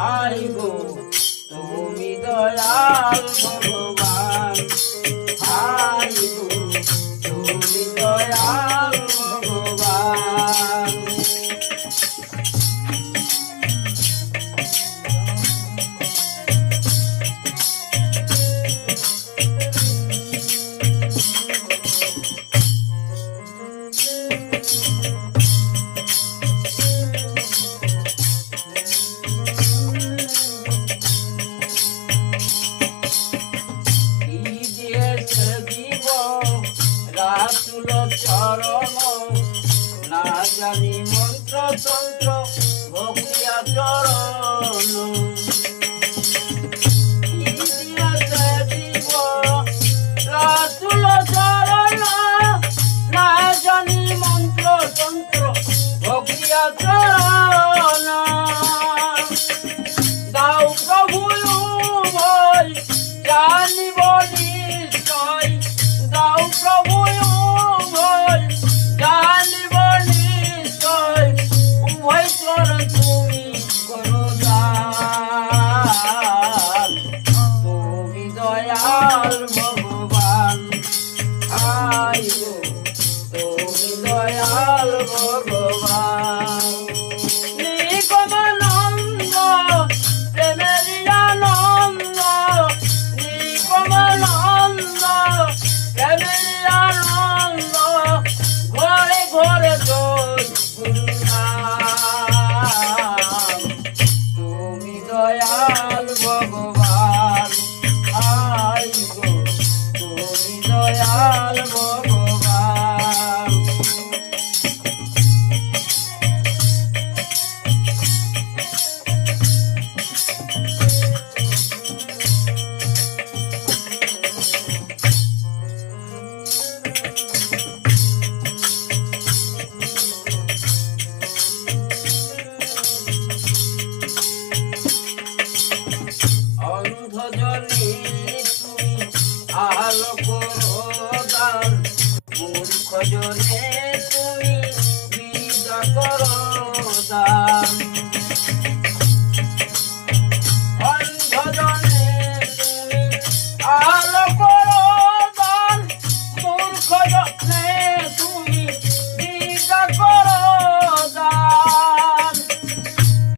High গো তুমি দয়াল ভগবান, high গো তুমি দয়াল ভগবান। রাসূল চরণ না জানি মন্ত্র তন্ত্র ভক্তিয়া চরণ, রাসূল চরণ না জানি মন্ত্র তন্ত্র ভক্তিয়া চরণ। দাও প্রভু ভয় জানিব নিশ্চয়, দাও প্রভু ভয় জানিব নিশ্চয়, উভয় চরণ তুমি করো দান, তুমি দয়াল ভগবান, হাই গো তুমি দয়াল ভগবান। নিগমানন্দ প্রেমের আনন্দ, নিগমানন্দ প্রেমের আনন্দ, ঘরে ঘরে জয় গুরুনাম, তুমি দয়াল